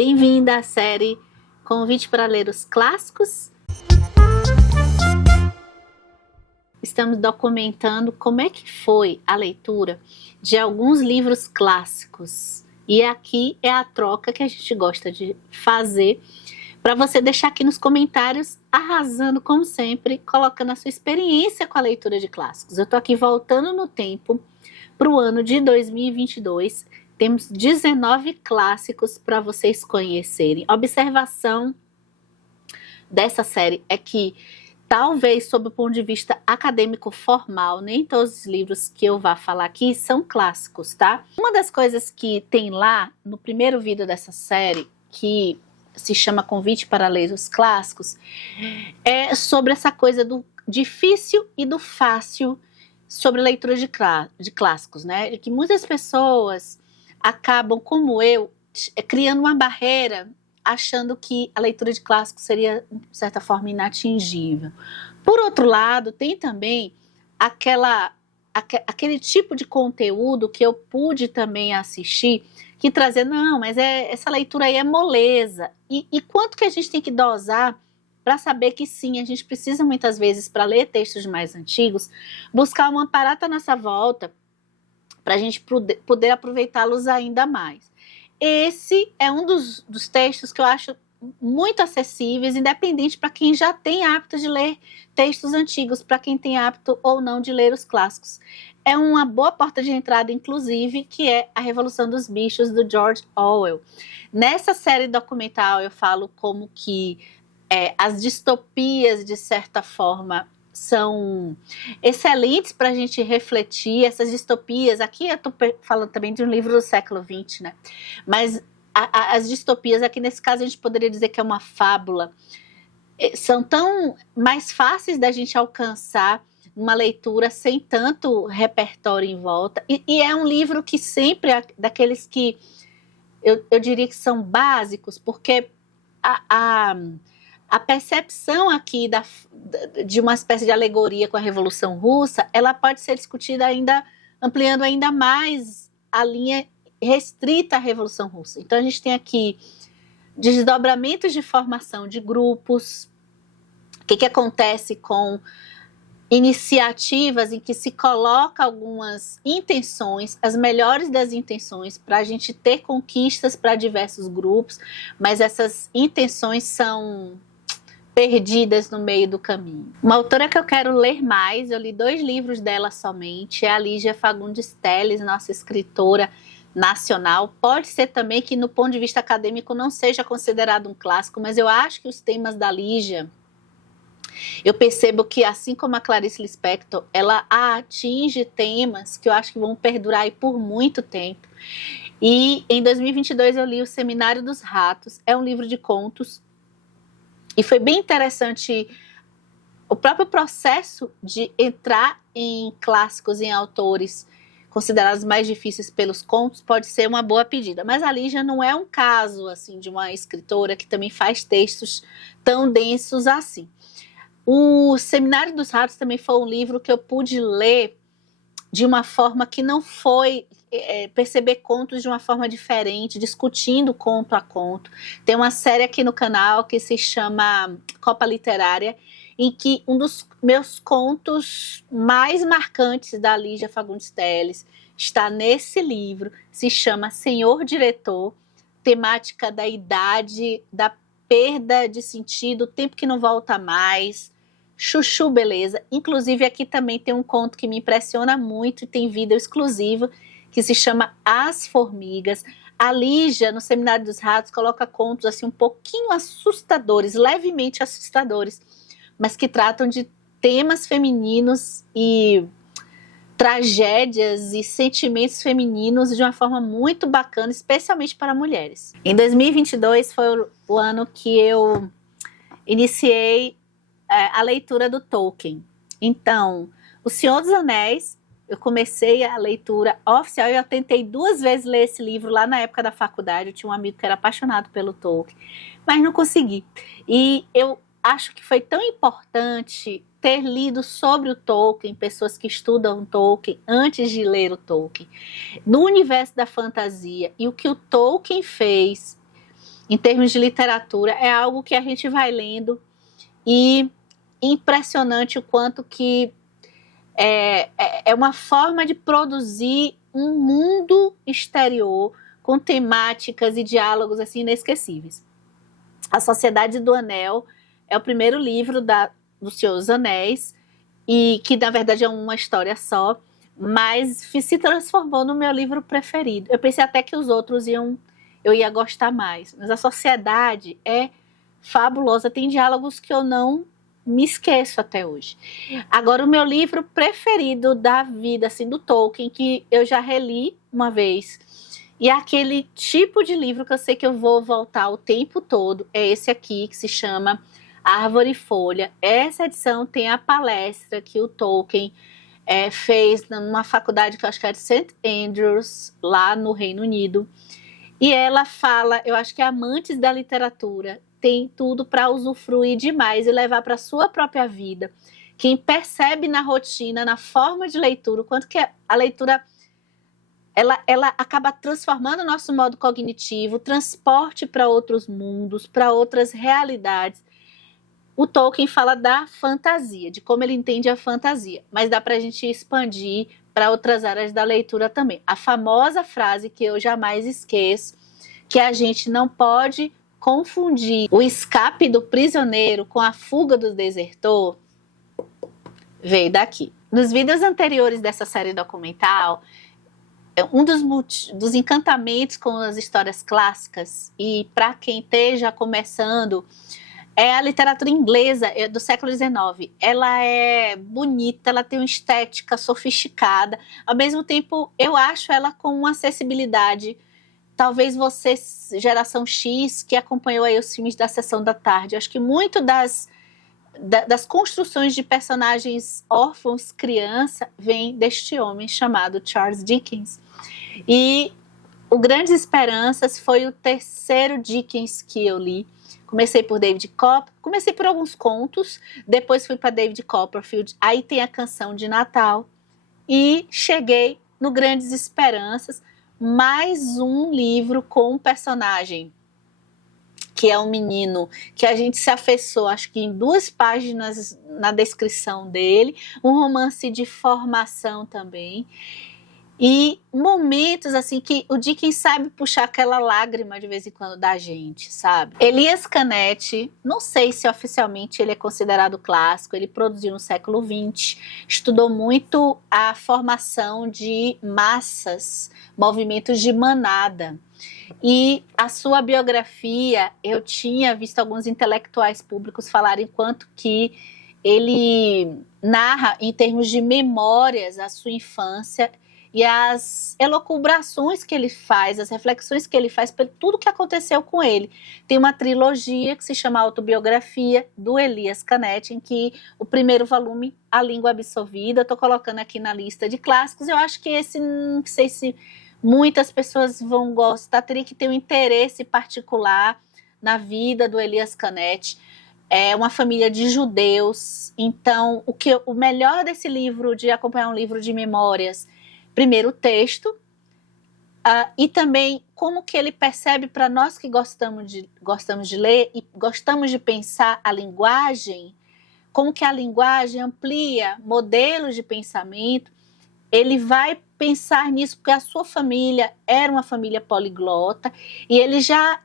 Bem-vinda à série Convite para Ler os Clássicos. Estamos documentando como é que foi a leitura de alguns livros clássicos. E aqui é a troca que a gente gosta de fazer para você deixar aqui nos comentários, arrasando como sempre, colocando a sua experiência com a leitura de clássicos. Eu estou aqui voltando no tempo para o ano de 2022. Temos 19 clássicos para vocês conhecerem. A observação dessa série é que, talvez, sob o ponto de vista acadêmico formal, nem todos os livros que eu vá falar aqui são clássicos, tá? Uma das coisas que tem lá, no primeiro vídeo dessa série, que se chama Convite para Ler os Clássicos, é sobre essa coisa do difícil e do fácil sobre a leitura de clássicos, né? E que muitas pessoas acabam, como eu, criando uma barreira, achando que a leitura de clássicos seria, de certa forma, inatingível. Por outro lado, tem também aquele tipo de conteúdo que eu pude também assistir, que trazia, não, mas essa leitura aí é moleza. E quanto que a gente tem que dosar para saber que sim, a gente precisa muitas vezes, para ler textos mais antigos, buscar uma parada à nossa volta, para a gente poder aproveitá-los ainda mais. Esse é um dos textos que eu acho muito acessíveis, independente para quem já tem hábito de ler textos antigos, para quem tem hábito ou não de ler os clássicos. É uma boa porta de entrada, inclusive, que é A Revolução dos Bichos, do George Orwell. Nessa série documental eu falo como que as distopias, de certa forma, são excelentes para a gente refletir. Essas distopias, aqui eu estou falando também de um livro do século XX, né? Mas as distopias, aqui nesse caso a gente poderia dizer que é uma fábula, são tão mais fáceis da gente alcançar uma leitura sem tanto repertório em volta, e é um livro que sempre é daqueles que eu diria que são básicos, porque a percepção aqui de uma espécie de alegoria com a Revolução Russa, ela pode ser discutida ainda, ampliando ainda mais a linha restrita à Revolução Russa. Então a gente tem aqui desdobramentos de formação de grupos, o que acontece com iniciativas em que se coloca algumas intenções, as melhores das intenções, para a gente ter conquistas para diversos grupos, mas essas intenções são perdidas no meio do caminho. Uma autora que eu quero ler mais, eu li 2 livros dela somente, é a Lígia Fagundes Telles, nossa escritora nacional. Pode ser também que, no ponto de vista acadêmico, não seja considerado um clássico, mas eu acho que os temas da Lígia, eu percebo que, assim como a Clarice Lispector, ela atinge temas que eu acho que vão perdurar aí por muito tempo. E em 2022 eu li O Seminário dos Ratos, é um livro de contos, e foi bem interessante o próprio processo de entrar em clássicos, em autores considerados mais difíceis pelos contos, pode ser uma boa pedida. Mas a Lígia não é um caso assim de uma escritora que também faz textos tão densos assim. O Seminário dos Ratos também foi um livro que eu pude ler de uma forma que não foi perceber contos de uma forma diferente, discutindo conto a conto. Tem uma série aqui no canal que se chama Copa Literária, em que um dos meus contos mais marcantes da Lígia Fagundes Telles está nesse livro, se chama Senhor Diretor, temática da idade, da perda de sentido, o tempo que não volta mais, chuchu beleza. Inclusive aqui também tem um conto que me impressiona muito e tem vídeo exclusivo, que se chama As Formigas. A Lígia, no Seminário dos Ratos, coloca contos assim um pouquinho assustadores, levemente assustadores, mas que tratam de temas femininos e tragédias e sentimentos femininos de uma forma muito bacana, especialmente para mulheres. Em 2022 foi o ano que eu iniciei a leitura do Tolkien. Então, O Senhor dos Anéis, eu comecei a leitura oficial, eu tentei 2 vezes ler esse livro lá na época da faculdade, eu tinha um amigo que era apaixonado pelo Tolkien, mas não consegui. E eu acho que foi tão importante ter lido sobre o Tolkien, pessoas que estudam Tolkien antes de ler o Tolkien, no universo da fantasia, e o que o Tolkien fez em termos de literatura, é algo que a gente vai lendo e impressionante o quanto que é uma forma de produzir um mundo exterior com temáticas e diálogos assim inesquecíveis. A Sociedade do Anel é o primeiro livro do Senhor dos Anéis, e que na verdade é uma história só, mas se transformou no meu livro preferido. Eu pensei até que os outros eu ia gostar mais, mas a Sociedade é fabulosa, tem diálogos que eu não me esqueço até hoje. Agora, o meu livro preferido da vida, assim, do Tolkien, que eu já reli uma vez, e é aquele tipo de livro que eu sei que eu vou voltar o tempo todo, é esse aqui, que se chama Árvore e Folha. Essa edição tem a palestra que o Tolkien fez numa faculdade que eu acho que é de St. Andrews, lá no Reino Unido. E ela fala, eu acho que amantes da literatura tem tudo para usufruir demais e levar para a sua própria vida. Quem percebe na rotina, na forma de leitura, o quanto que a leitura ela acaba transformando o nosso modo cognitivo, transporte para outros mundos, para outras realidades. O Tolkien fala da fantasia, de como ele entende a fantasia, mas dá para a gente expandir para outras áreas da leitura também. A famosa frase que eu jamais esqueço, que a gente não pode confundir o escape do prisioneiro com a fuga do desertor, veio daqui. Nos vídeos anteriores dessa série documental, um dos encantamentos com as histórias clássicas, e para quem esteja começando, é a literatura inglesa do século XIX. Ela é bonita, ela tem uma estética sofisticada, ao mesmo tempo eu acho ela com uma acessibilidade. Talvez você, geração X, que acompanhou aí os filmes da Sessão da Tarde, acho que muito das construções de personagens órfãos, criança, vem deste homem chamado Charles Dickens. E o Grandes Esperanças foi o terceiro Dickens que eu li. Comecei por David Copperfield, comecei por alguns contos, depois fui para David Copperfield, aí tem a Canção de Natal, e cheguei no Grandes Esperanças, mais um livro com um personagem que é um menino que a gente se afeiçoou, acho que em 2 páginas na descrição dele, um romance de formação também, e momentos assim que o Dickens sabe puxar aquela lágrima de vez em quando da gente, sabe? Elias Canetti, não sei se oficialmente ele é considerado clássico, ele produziu no século XX, estudou muito a formação de massas, movimentos de manada. E a sua biografia, eu tinha visto alguns intelectuais públicos falarem quanto que ele narra em termos de memórias a sua infância e as elucubrações que ele faz, as reflexões que ele faz por tudo que aconteceu com ele. Tem uma trilogia que se chama Autobiografia do Elias Canetti, em que o primeiro volume, A Língua Absolvida, eu estou colocando aqui na lista de clássicos. Eu acho que esse, não sei se muitas pessoas vão gostar, teria que ter um interesse particular na vida do Elias Canetti. É uma família de judeus, então o melhor desse livro, de acompanhar um livro de memórias, primeiro o texto, e também como que ele percebe, para nós que gostamos de ler e gostamos de pensar a linguagem, como que a linguagem amplia modelos de pensamento. Ele vai pensar nisso porque a sua família era uma família poliglota e ele já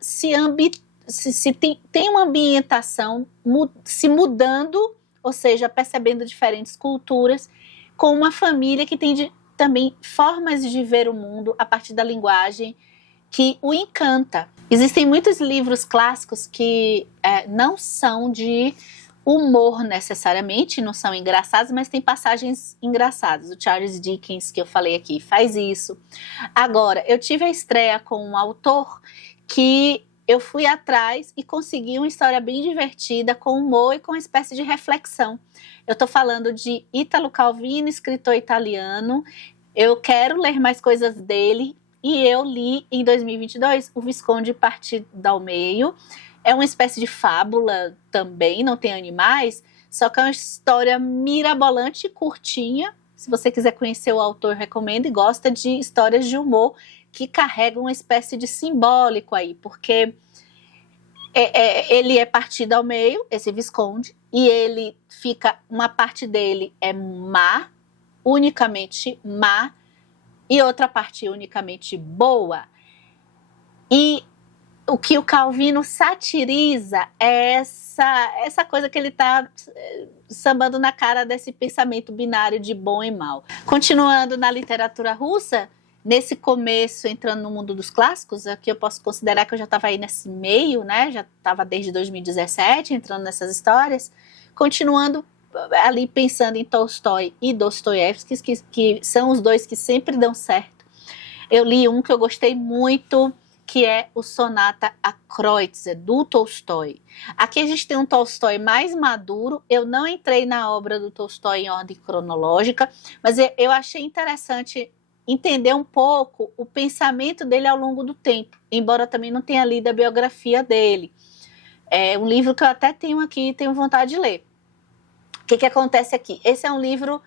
tem uma ambientação se mudando, ou seja, percebendo diferentes culturas, com uma família que tem também formas de ver o mundo a partir da linguagem que o encanta. Existem muitos livros clássicos que não são de humor necessariamente, não são engraçados, mas tem passagens engraçadas. O Charles Dickens, que eu falei aqui, faz isso. Agora, eu tive a estreia com um autor que eu fui atrás e consegui uma história bem divertida, com humor e com uma espécie de reflexão. Eu estou falando de Italo Calvino, escritor italiano. Eu quero ler mais coisas dele e eu li em 2022 O Visconde Partido ao Meio. É uma espécie de fábula também, não tem animais, só que é uma história mirabolante e curtinha. Se você quiser conhecer o autor, recomendo, e gosta de histórias de humor que carregam uma espécie de simbólico aí, porque ele é partido ao meio, esse Visconde, e ele fica, uma parte dele é má, unicamente má, e outra parte unicamente boa. E o que o Calvino satiriza é essa coisa que ele está sambando na cara desse pensamento binário de bom e mal. Continuando na literatura russa, nesse começo, entrando no mundo dos clássicos, aqui eu posso considerar que eu já estava aí nesse meio, né? Já estava desde 2017 entrando nessas histórias, continuando ali pensando em Tolstói e Dostoiévski, que são os dois que sempre dão certo. Eu li um que eu gostei muito, que é o Sonata a Kreutzer, do Tolstói. Aqui a gente tem um Tolstói mais maduro. Eu não entrei na obra do Tolstói em ordem cronológica, mas eu achei interessante entender um pouco o pensamento dele ao longo do tempo, embora eu também não tenha lido a biografia dele. É um livro que eu até tenho aqui e tenho vontade de ler. O que acontece aqui? Esse é um livro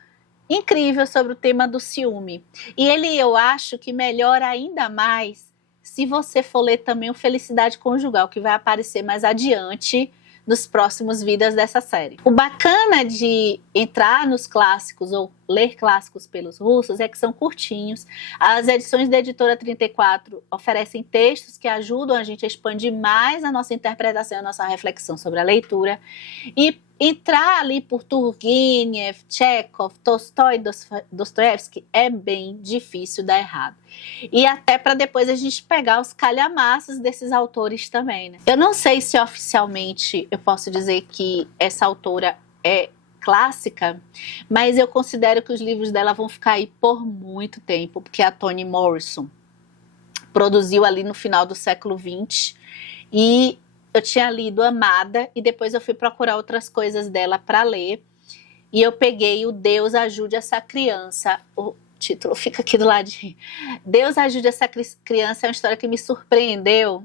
incrível sobre o tema do ciúme. E ele, eu acho que melhora ainda mais se você for ler também o Felicidade Conjugal, que vai aparecer mais adiante nos próximos vídeos dessa série. O bacana de entrar nos clássicos ou ler clássicos pelos russos é que são curtinhos. As edições da Editora 34 oferecem textos que ajudam a gente a expandir mais a nossa interpretação, a nossa reflexão sobre a leitura. E entrar ali por Turgenev, Chekhov, Tolstói, Dostoiévski é bem difícil dar errado. E até para depois a gente pegar os calhamaços desses autores também, né? Eu não sei se oficialmente eu posso dizer que essa autora é clássica, mas eu considero que os livros dela vão ficar aí por muito tempo, porque a Toni Morrison produziu ali no final do século XX e eu tinha lido Amada e depois eu fui procurar outras coisas dela para ler e eu peguei o Deus Ajude Essa Criança. O título fica aqui do ladinho. Deus Ajude Essa Criança é uma história que me surpreendeu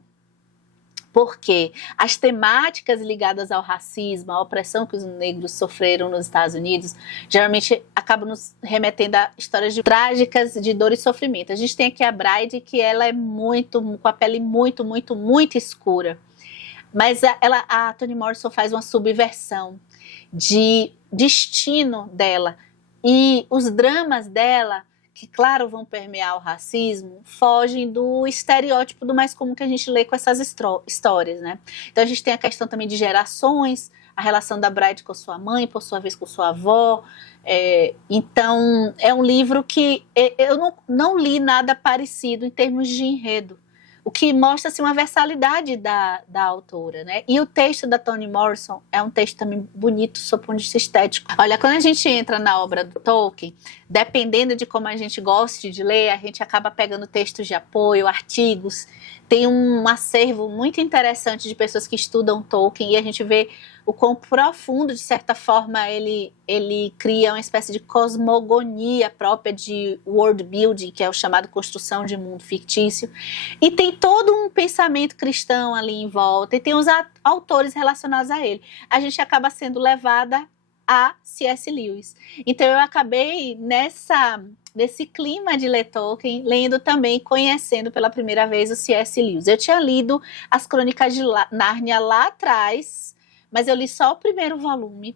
porque as temáticas ligadas ao racismo, à opressão que os negros sofreram nos Estados Unidos, geralmente acabam nos remetendo a histórias trágicas de dor e sofrimento. A gente tem aqui a Bride, que ela é com a pele muito, muito, muito escura. Mas a Toni Morrison faz uma subversão de destino dela. E os dramas dela, que claro vão permear o racismo, fogem do estereótipo do mais comum que a gente lê com essas histórias, né? Então a gente tem a questão também de gerações, a relação da Bride com sua mãe, por sua vez com sua avó. Então é um livro que eu não li nada parecido em termos de enredo. O que mostra assim, uma versalidade da autora, né? E o texto da Toni Morrison é um texto também bonito, sob o ponto de vista estético. Olha, quando a gente entra na obra do Tolkien, dependendo de como a gente goste de ler, a gente acaba pegando textos de apoio, artigos. Tem um acervo muito interessante de pessoas que estudam Tolkien e a gente vê o quão profundo, de certa forma, ele cria uma espécie de cosmogonia própria de world building, que é o chamado construção de mundo fictício. E tem todo um pensamento cristão ali em volta, e tem os autores relacionados a ele. A gente acaba sendo levada a C.S. Lewis. Então eu acabei nesse clima de ler Tolkien, lendo também, conhecendo pela primeira vez o C.S. Lewis. Eu tinha lido as Crônicas de Nárnia lá atrás, mas eu li só o primeiro volume.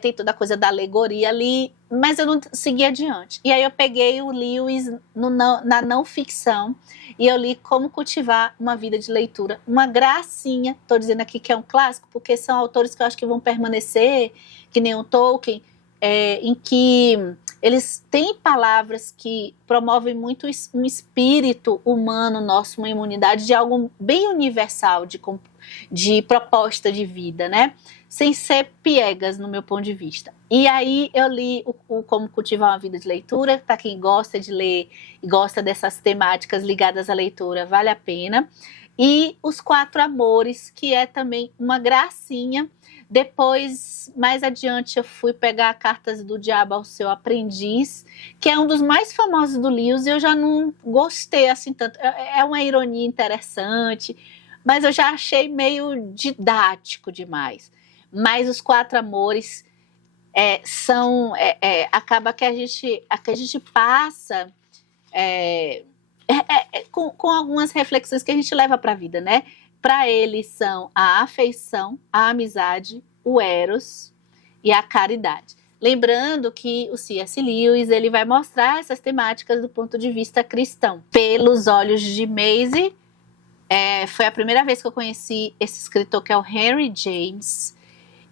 Tem toda a coisa da alegoria ali, mas eu não segui adiante. E aí eu peguei o Lewis na não ficção e eu li Como Cultivar uma Vida de Leitura. Uma gracinha, estou dizendo aqui que é um clássico, porque são autores que eu acho que vão permanecer, que nem o Tolkien, em que eles têm palavras que promovem muito um espírito humano nosso, uma imunidade de algo bem universal, de proposta de vida, né? Sem ser piegas, no meu ponto de vista. E aí eu li o Como Cultivar uma Vida de Leitura, para quem gosta de ler e gosta dessas temáticas ligadas à leitura, vale a pena. E Os Quatro Amores, que é também uma gracinha. Depois, mais adiante, eu fui pegar Cartas do Diabo ao Seu Aprendiz, que é um dos mais famosos do Lewis, e eu já não gostei assim tanto. É uma ironia interessante, mas eu já achei meio didático demais. Mas Os Quatro Amores acaba que a gente passa com algumas reflexões que a gente leva para a vida, né? para ele são a afeição, a amizade, o eros e a caridade. Lembrando que o C.S. Lewis ele vai mostrar essas temáticas do ponto de vista cristão. Pelos olhos de Maisie, foi a primeira vez que eu conheci esse escritor, que é o Henry James.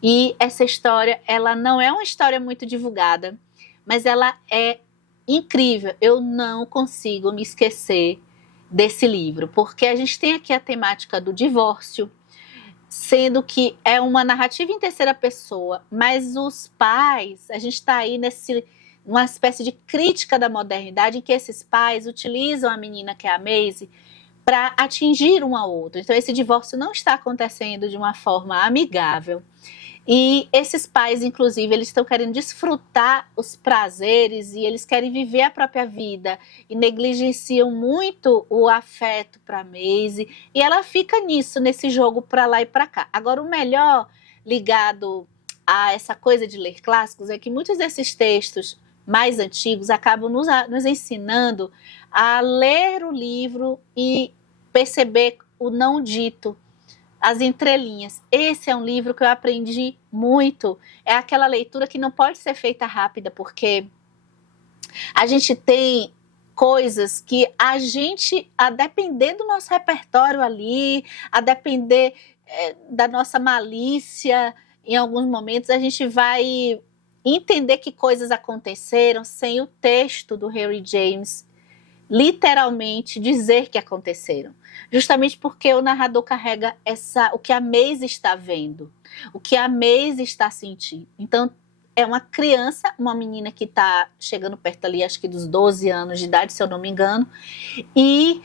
E essa história, ela não é uma história muito divulgada, mas ela é incrível. Eu não consigo me esquecer desse livro, porque a gente tem aqui a temática do divórcio, sendo que é uma narrativa em terceira pessoa, mas os pais, a gente está aí uma espécie de crítica da modernidade, em que esses pais utilizam a menina, que é a Maisie, para atingir um ao outro. Então esse divórcio não está acontecendo de uma forma amigável. E esses pais, inclusive, eles estão querendo desfrutar os prazeres e eles querem viver a própria vida e negligenciam muito o afeto para a Maisie. E ela fica nisso, nesse jogo para lá e para cá. Agora, o melhor ligado a essa coisa de ler clássicos é que muitos desses textos mais antigos acabam nos ensinando a ler o livro e perceber o não dito, as entrelinhas. Esse é um livro que eu aprendi muito. É aquela leitura que não pode ser feita rápida, porque a gente tem coisas que a gente, a depender do nosso repertório ali, a depender da nossa malícia, em alguns momentos a gente vai entender que coisas aconteceram sem o texto do Henry James literalmente dizer que aconteceram. Justamente porque o narrador carrega o que a Maisie está vendo, o que a Maisie está sentindo. Então, é uma criança, uma menina que está chegando perto ali, acho que dos 12 anos de idade, se eu não me engano, e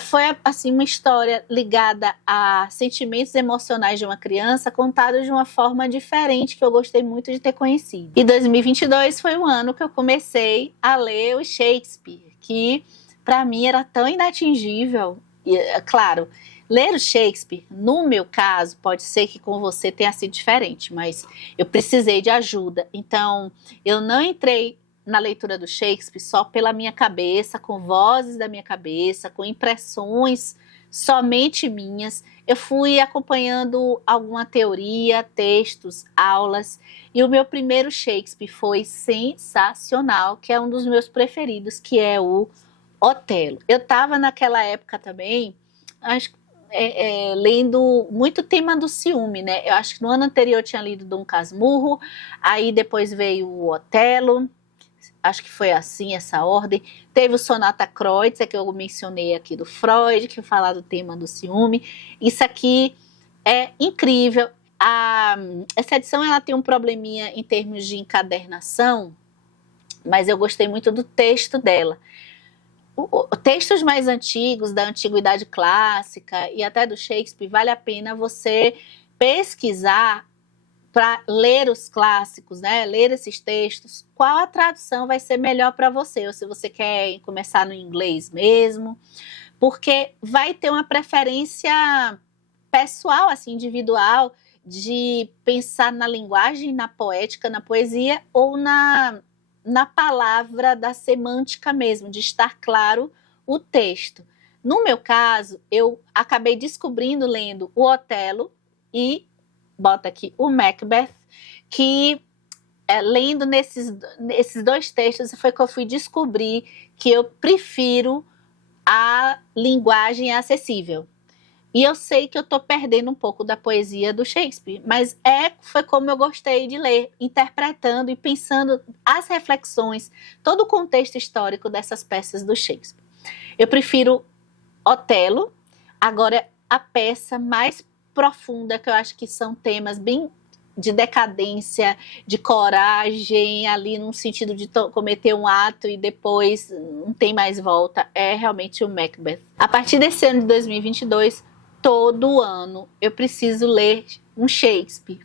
foi assim, uma história ligada a sentimentos emocionais de uma criança, contada de uma forma diferente, que eu gostei muito de ter conhecido. E 2022 foi um ano que eu comecei a ler o Shakespeare, que para mim era tão inatingível. E, claro, ler o Shakespeare, no meu caso, pode ser que com você tenha sido diferente, mas eu precisei de ajuda. Então, eu não entrei na leitura do Shakespeare só pela minha cabeça, com vozes da minha cabeça, com impressões somente minhas. Eu fui acompanhando alguma teoria, textos, aulas, e o meu primeiro Shakespeare foi sensacional, que é um dos meus preferidos, que é o Otelo. Eu estava naquela época também, acho, lendo muito tema do ciúme, né? Eu acho que no ano anterior eu tinha lido Dom Casmurro, aí depois veio o Otelo, acho que foi assim, essa ordem. Teve o Sonata Kreutzer, que eu mencionei aqui, do Freud, que fala do tema do ciúme. Isso aqui é incrível. Essa edição ela tem um probleminha em termos de encadernação, mas eu gostei muito do texto dela. Textos mais antigos, da Antiguidade Clássica e até do Shakespeare, vale a pena você pesquisar para ler os clássicos, né? Ler esses textos, qual a tradução vai ser melhor para você, ou se você quer começar no inglês mesmo, porque vai ter uma preferência pessoal, assim, individual, de pensar na linguagem, na poética, na poesia, ou na palavra da semântica mesmo, de estar claro o texto. No meu caso, eu acabei descobrindo lendo o Otelo e bota aqui o Macbeth, que lendo nesses dois textos foi que eu fui descobrir que eu prefiro a linguagem acessível. E eu sei que eu estou perdendo um pouco da poesia do Shakespeare, mas foi como eu gostei de ler, interpretando e pensando as reflexões, todo o contexto histórico dessas peças do Shakespeare. Eu prefiro Otelo. Agora, a peça mais profunda, que eu acho que são temas bem de decadência, de coragem, ali no sentido de cometer um ato e depois não tem mais volta, é realmente o Macbeth. A partir desse ano de 2022, todo ano eu preciso ler um Shakespeare.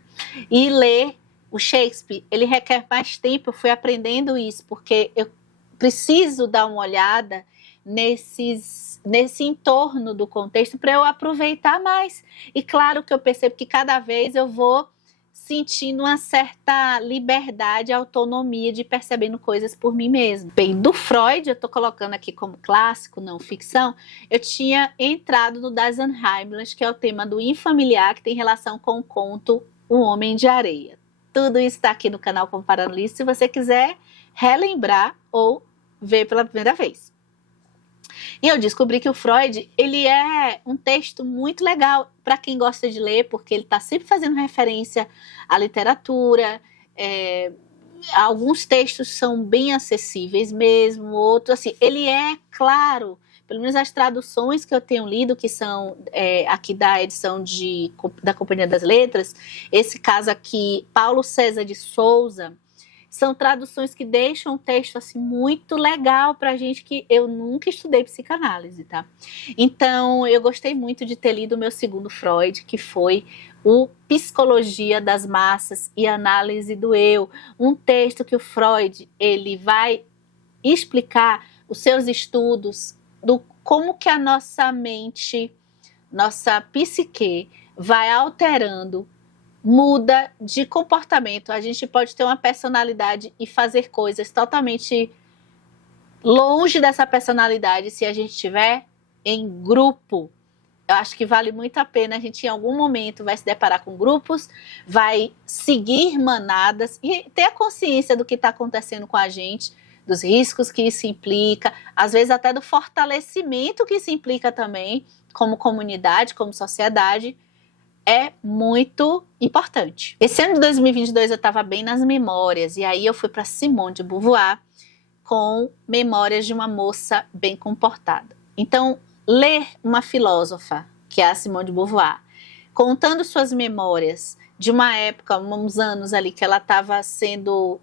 E ler o Shakespeare, ele requer mais tempo, eu fui aprendendo isso, porque eu preciso dar uma olhada nesse entorno do contexto para eu aproveitar mais. E claro que eu percebo que cada vez eu vou sentindo uma certa liberdade e autonomia de percebendo coisas por mim mesma. Bem, do Freud, eu estou colocando aqui como clássico, não ficção, eu tinha entrado no Das Unheimlich, que é o tema do infamiliar, que tem relação com o conto O Homem de Areia. Tudo isso está aqui no canal Comparando Livros, se você quiser relembrar ou ver pela primeira vez. E eu descobri que o Freud, ele é um texto muito legal para quem gosta de ler, porque ele está sempre fazendo referência à literatura. Alguns textos são bem acessíveis mesmo, outros assim. Ele é claro, pelo menos as traduções que eu tenho lido, que são aqui da edição da Companhia das Letras, esse caso aqui, Paulo César de Souza, são traduções que deixam o texto assim, muito legal para gente que eu nunca estudei psicanálise, tá? Então, eu gostei muito de ter lido o meu segundo Freud, que foi o Psicologia das Massas e Análise do Eu. Um texto que o Freud ele vai explicar os seus estudos do como que a nossa mente, nossa psique vai alterando, muda de comportamento. A gente pode ter uma personalidade e fazer coisas totalmente longe dessa personalidade se a gente estiver em grupo. Eu acho que vale muito a pena. A gente em algum momento vai se deparar com grupos, vai seguir manadas e ter a consciência do que está acontecendo com a gente, dos riscos que isso implica, às vezes até do fortalecimento que isso implica também, como comunidade, como sociedade. É muito importante. Esse ano de 2022 eu estava bem nas memórias, e aí eu fui para Simone de Beauvoir com Memórias de uma Moça Bem Comportada. Então, ler uma filósofa, que é a Simone de Beauvoir, contando suas memórias de uma época, uns anos ali, que ela estava sendo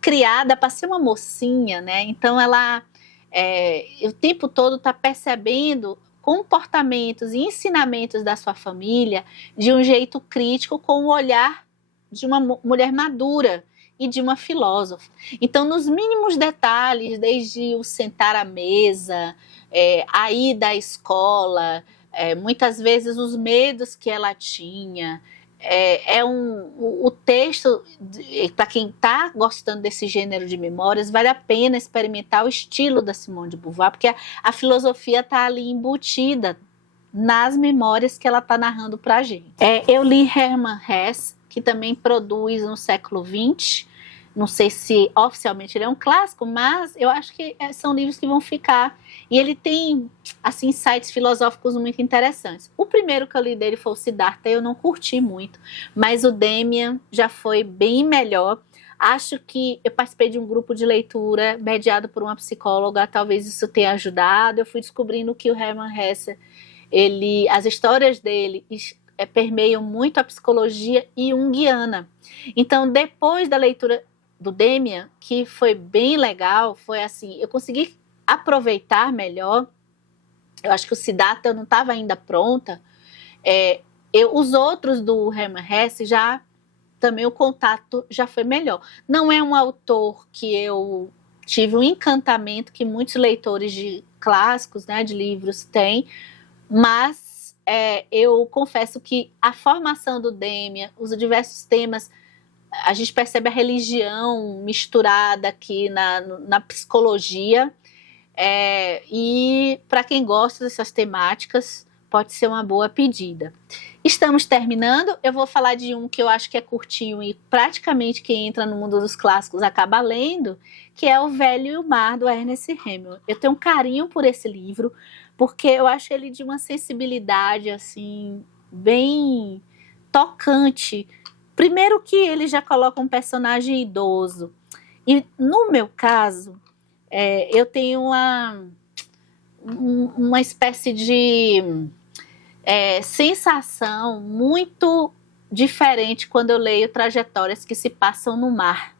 criada para ser uma mocinha, né? Então ela o tempo todo está percebendo comportamentos e ensinamentos da sua família de um jeito crítico, com o olhar de uma mulher madura e de uma filósofa. Então, nos mínimos detalhes, desde o sentar à mesa, a ida à escola, muitas vezes os medos que ela tinha. O texto, para quem está gostando desse gênero de memórias, vale a pena experimentar o estilo da Simone de Beauvoir, porque a filosofia está ali embutida nas memórias que ela está narrando para a gente. Eu li Hermann Hesse, que também produz no século XX. Não sei se oficialmente ele é um clássico, mas eu acho que são livros que vão ficar. E ele tem assim, insights filosóficos muito interessantes. O primeiro que eu li dele foi o Siddhartha, eu não curti muito, mas o Demian já foi bem melhor. Acho que eu participei de um grupo de leitura mediado por uma psicóloga, talvez isso tenha ajudado. Eu fui descobrindo que o Hermann Hesse, as histórias dele permeiam muito a psicologia junguiana. Então, depois da leitura do Demian, que foi bem legal, foi assim, eu consegui aproveitar melhor. Eu acho que o Siddhartha eu não estava ainda pronta. Os outros do Hermann Hesse também o contato já foi melhor. Não é um autor que eu tive um encantamento que muitos leitores de clássicos, né, de livros têm, mas eu confesso que a formação do Demian, os diversos temas, a gente percebe a religião misturada aqui na psicologia, e para quem gosta dessas temáticas, pode ser uma boa pedida. Estamos terminando, eu vou falar de um que eu acho que é curtinho e praticamente quem entra no mundo dos clássicos acaba lendo, que é O Velho e o Mar, do Ernest Hemingway. Eu tenho um carinho por esse livro, porque eu acho ele de uma sensibilidade assim, bem tocante. Primeiro que ele já coloca um personagem idoso, e no meu caso, eu tenho uma espécie de sensação muito diferente quando eu leio trajetórias que se passam no mar,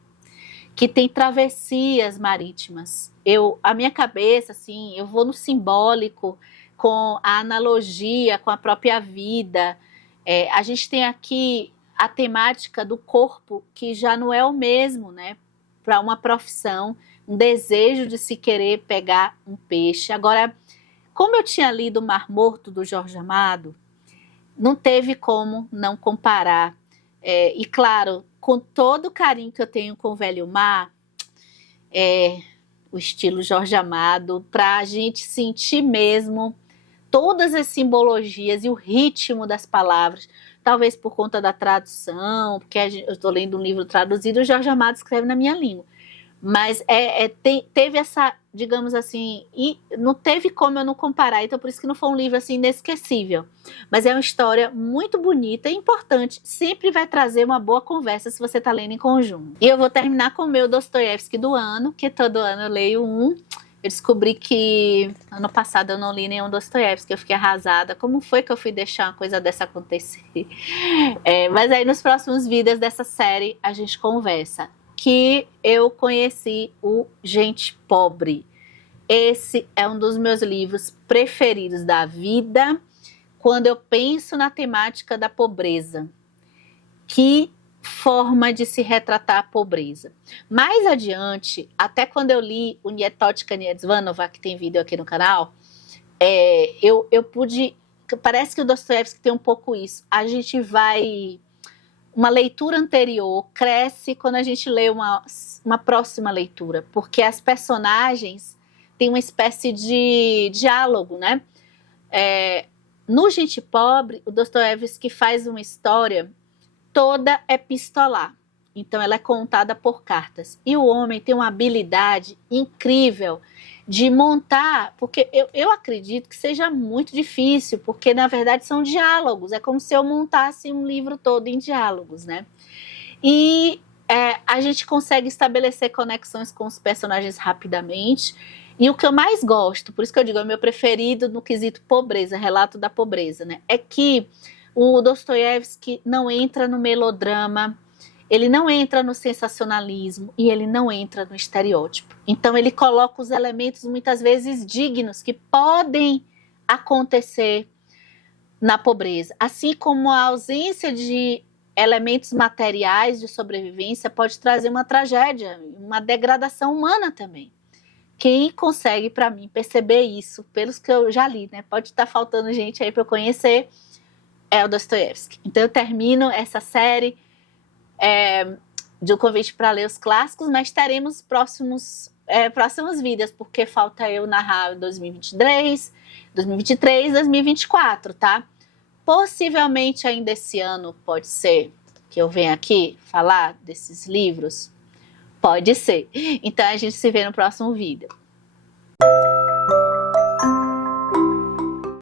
que tem travessias marítimas. A minha cabeça, assim, eu vou no simbólico, com a analogia, com a própria vida. A gente tem aqui a temática do corpo, que já não é o mesmo, né, para uma profissão, um desejo de se querer pegar um peixe. Agora, como eu tinha lido O Mar Morto, do Jorge Amado, não teve como não comparar E claro, com todo o carinho que eu tenho com o Velho Mar, o estilo Jorge Amado, para a gente sentir mesmo todas as simbologias e o ritmo das palavras, talvez por conta da tradução, porque eu estou lendo um livro traduzido, o Jorge Amado escreve na minha língua. Mas teve essa, digamos assim, e não teve como eu não comparar, então por isso que não foi um livro assim inesquecível. Mas é uma história muito bonita e importante, sempre vai trazer uma boa conversa se você está lendo em conjunto. E eu vou terminar com o meu Dostoiévski do ano, que todo ano eu leio um. Eu descobri que ano passado eu não li nenhum Dostoiévski, eu fiquei arrasada. Como foi que eu fui deixar uma coisa dessa acontecer? Mas aí nos próximos vídeos dessa série a gente conversa. Que eu conheci o Gente Pobre. Esse é um dos meus livros preferidos da vida quando eu penso na temática da pobreza. Que forma de se retratar a pobreza. Mais adiante, até quando eu li o Nietotka Niedzvanova, que tem vídeo aqui no canal, eu pude... Parece que o Dostoiévski tem um pouco isso. A gente vai... Uma leitura anterior cresce quando a gente lê uma próxima leitura, porque as personagens têm uma espécie de diálogo, né? No Gente Pobre, o Dostoiévski faz uma história toda epistolar, então ela é contada por cartas. E o homem tem uma habilidade incrível de montar, porque eu acredito que seja muito difícil, porque na verdade são diálogos, é como se eu montasse um livro todo em diálogos, né? E a gente consegue estabelecer conexões com os personagens rapidamente, e o que eu mais gosto, por isso que eu digo, é o meu preferido no quesito pobreza, relato da pobreza, né? É que o Dostoiévski não entra no melodrama, ele não entra no sensacionalismo e ele não entra no estereótipo. Então ele coloca os elementos muitas vezes dignos que podem acontecer na pobreza, assim como a ausência de elementos materiais de sobrevivência pode trazer uma tragédia, uma degradação humana também. Quem consegue, para mim, perceber isso, pelos que eu já li, né? Pode estar faltando gente aí para eu conhecer, é o Dostoiévski. Então eu termino essa série de um convite para ler os clássicos, mas teremos próximos vídeos, porque falta eu narrar 2023, 2024, tá? Possivelmente ainda esse ano pode ser que eu venha aqui falar desses livros, pode ser. Então a gente se vê no próximo vídeo.